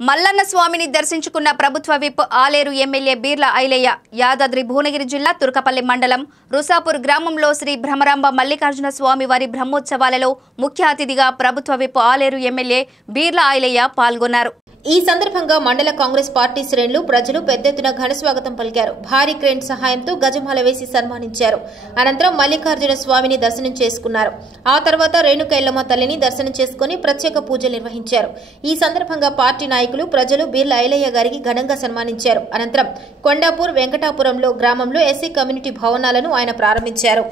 మల్లన్న స్వామిని దర్శించుకున్న ప్రభుత్వ విప్ ఆలేరు ఎమ్మెల్యే బీర్ల ఐలయ్య యాదాద్రి భువనగిరి జిల్లా తుర్కపల్లి మండలం రుసాపూర్ గ్రామంలో శ్రీ భ్రమరాంబ మల్లికార్జున స్వామి వారి బ్రహ్మోత్సవాలలో ముఖ్య అతిథిగా ప్రభుత్వ విప్ ఆలేరు ఎమ్మెల్యే బీర్ల ఐలయ్య పాల్గొన్నారు। ఈ సందర్భంగా మండల కాంగ్రెస్ పార్టీ శ్రేణులు ప్రజలు పెద్ద ఎత్తున ఘన స్వాగతం పలికారు। భారీ క్రేన్ సహాయంతో గజమాల వేసి సన్మానించారు। అనంతరం మల్లికార్జున స్వామిని దర్శనం చేసుకున్నారు। ఆ తర్వాత రేణుక ఎల్లమ్మ తల్లిని దర్శనం చేసుకుని ప్రత్యేక పూజలు నిర్వహించారు। ఈ సందర్భంగా పార్టీ నాయకులు ప్రజలు బీర్ల ఐలయ్య గారికి ఘనంగా సన్మానించారు। అనంతరం కొండాపూర్ వెంకటాపురంలో గ్రామంలో ఎస్సీ కమ్యూనిటీ భవనాలను ఆయన ప్రారంభించారు।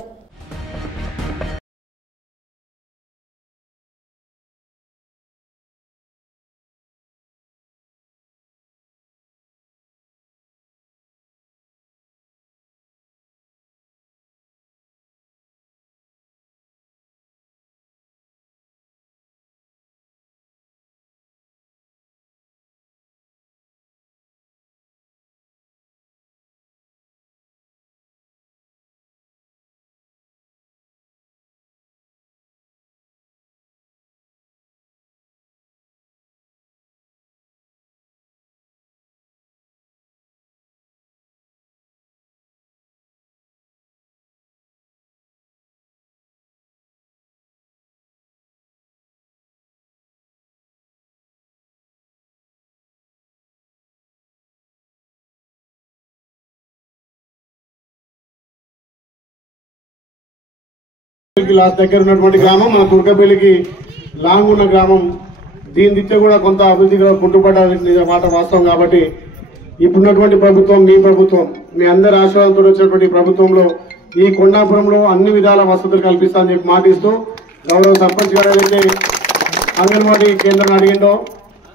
లాస్ట్ దగ్గర ఉన్నటువంటి గ్రామం మన తుర్కపల్లికి లాంగ్ ఉన్న గ్రామం। దీని దిత్తే కూడా కొంత అభివృద్ధిగా పుట్టుబడ్డ మాట వాస్తవం కాబట్టి ఇప్పుడున్నటువంటి ప్రభుత్వం మీ ప్రభుత్వం మీ అందరి ఆశీర్వాదంతో వచ్చినటువంటి ప్రభుత్వంలో ఈ కొండాపురంలో అన్ని విధాల వసతులు కల్పిస్తామని చెప్పి మాటిస్తూ గౌరవ సర్పంచ్ గారు ఏదైతే అంగన్వాడీ కేంద్రం అడిగిందో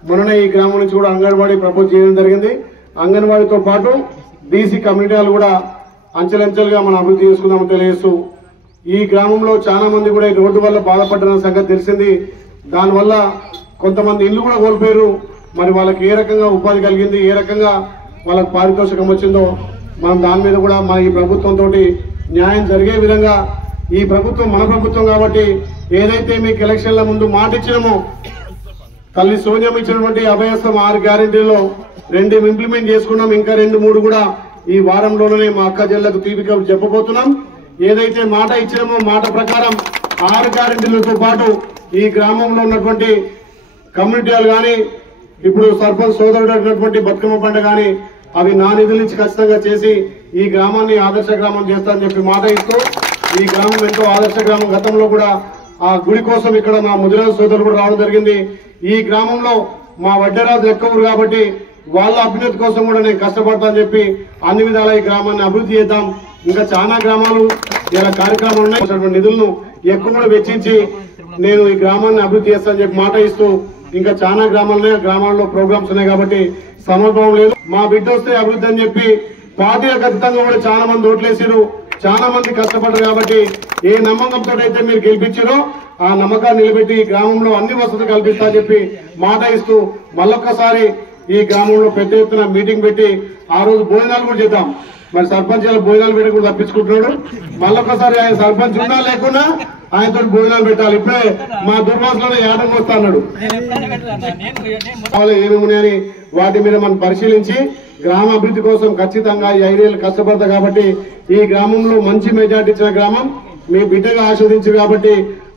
మొన్ననే ఈ గ్రామం నుంచి కూడా అంగన్వాడీ ప్రపోజ్ చేయడం జరిగింది। అంగన్వాడీతో పాటు బీసీ కమ్యూనిటీ వాళ్ళు కూడా అంచెలంచెలుగా మనం అభివృద్ధి చేసుకుందామని తెలియజేస్తూ ఈ గ్రామంలో చాలా మంది కూడా ఈ రోడ్డు వల్ల బాధపడ్డ సంగతి తెలిసింది। దానివల్ల కొంతమంది ఇల్లు కూడా కోల్పోయారు। మరి వాళ్ళకి ఏ రకంగా ఉపాధి కలిగింది, ఏ రకంగా వాళ్ళకి పారితోషికం వచ్చిందో మనం దాని మీద కూడా మన ఈ ప్రభుత్వంతో న్యాయం జరిగే విధంగా ఈ ప్రభుత్వం మన ప్రభుత్వం కాబట్టి ఏదైతే మీకు ఎలక్షన్ల ముందు మాట ఇచ్చినామో తల్లి సోనియా ఇచ్చినటువంటి అభయస్థం 6 గ్యారెంటీలో 2 ఇంప్లిమెంట్ చేసుకున్నాం। ఇంకా 2-3 కూడా ఈ వారంలోనే మా అక్క జిల్లాకు తీపిక చెప్పబోతున్నాం। ఏదైతే మాట ఇచ్చినామో మాట ప్రకారం 6 గ్యారెంటీలతో పాటు ఈ గ్రామంలో ఉన్నటువంటి కమ్యూనిటీలు కానీ ఇప్పుడు సర్పంచ్ సోదరుడు అయినటువంటి బతుకమ్మ పండుగ కానీ అవి నా నిధుల నుంచి ఖచ్చితంగా చేసి ఈ గ్రామాన్ని ఆదర్శ గ్రామం చేస్తానని చెప్పి మాట ఇస్తూ ఈ గ్రామం ఎంతో ఆదర్శ గ్రామం। గతంలో కూడా ఆ గుడి కోసం ఇక్కడ మా ముదిరాజు సోదరులు కూడా రావడం జరిగింది। ఈ గ్రామంలో మా వడ్డరాజు ఎక్కువ కాబట్టి వాళ్ళ అభ్యున్నతి కోసం కూడా నేను కష్టపడతానని చెప్పి అన్ని విధాల ఈ గ్రామాన్ని అభివృద్ధి చేద్దాం। ఇంకా చాలా గ్రామాలు ఇలా కార్యక్రమాలు ఉన్నాయి, నిధులను ఎక్కువ కూడా వెచ్చించి నేను ఈ గ్రామాన్ని అభివృద్ధి చేస్తానని చెప్పి మాట ఇస్తూ ఇంకా చాలా గ్రామాల్లో ప్రోగ్రామ్స్ ఉన్నాయి కాబట్టి సమర్పణం లేదు। మా బిడ్డ వస్తే అభివృద్ధి అని చెప్పి పార్టీల ఖచ్చితంగా కూడా చాలా మంది ఓట్లేసారు, చాలా మంది కష్టపడ్డారు కాబట్టి ఏ నమ్మకంతో అయితే మీరు గెలిపించారో ఆ నమ్మకాన్ని నిలబెట్టి ఈ గ్రామంలో అన్ని వసతులు కల్పిస్తా అని చెప్పి మాట ఇస్తూ మళ్ళొక్కసారి ఈ గ్రామంలో పెద్ద ఎత్తున మీటింగ్ పెట్టి ఆ రోజు భోజనాలు కూడా చేద్దాం। మరి సర్పంచ్ భోజనాలు పెట్టి కూడా తప్పించుకుంటున్నాడు, మళ్ళొక్కసారి ఆయన సర్పంచ్ ఉన్నా లేకున్నా ఆయనతో భోజనాలు పెట్టాలి। ఇప్పుడే మా దుర్వాసులోనే ఏటం వస్తా అన్నాడు, ఏమేమి వాటి మీద మనం పరిశీలించి గ్రామ అభివృద్ధి కోసం ఖచ్చితంగా ఈ 5 ఏళ్ళు కష్టపడతా కాబట్టి ఈ గ్రామంలో మంచి మెజార్టీ ఇచ్చిన గ్రామం మీ బిడ్డగా ఆస్వాదించు కాబట్టి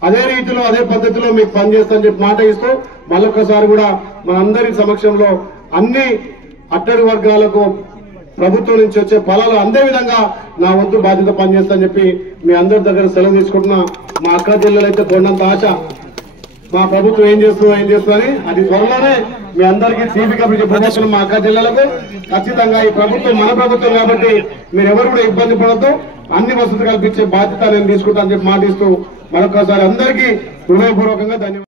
అదే రీతిలో అదే పద్ధతిలో మీకు పనిచేస్తానని చెప్పి మాట ఇస్తూ మళ్ళొక్కసారి కూడా మనందరి సమక్షంలో అన్ని అట్టడి వర్గాలకు ప్రభుత్వం నుంచి వచ్చే ఫలాలు అందే విధంగా నా వంతు బాధ్యత పనిచేస్తానని చెప్పి మీ అందరి దగ్గర సెలవు తీసుకుంటున్నా। మా అక్క జిల్లాలో అయితే కొండంత ఆశ మా ప్రభుత్వం ఏం చేస్తుందని అది త్వరలోనే మీ అందరికీ తీపిక చెప్పబోతున్నాం। మా అక్క జిల్లాలకు ఖచ్చితంగా ఈ ప్రభుత్వం మన ప్రభుత్వం కాబట్టి మీరు ఎవరు కూడా ఇబ్బంది పడద్దు, అన్ని వసతులు కల్పించే బాధ్యత నేను తీసుకుంటానని చెప్పి మాటిస్తూ మరొకసారి అందరికీ హృదయపూర్వకంగా ధన్యవాదాలు।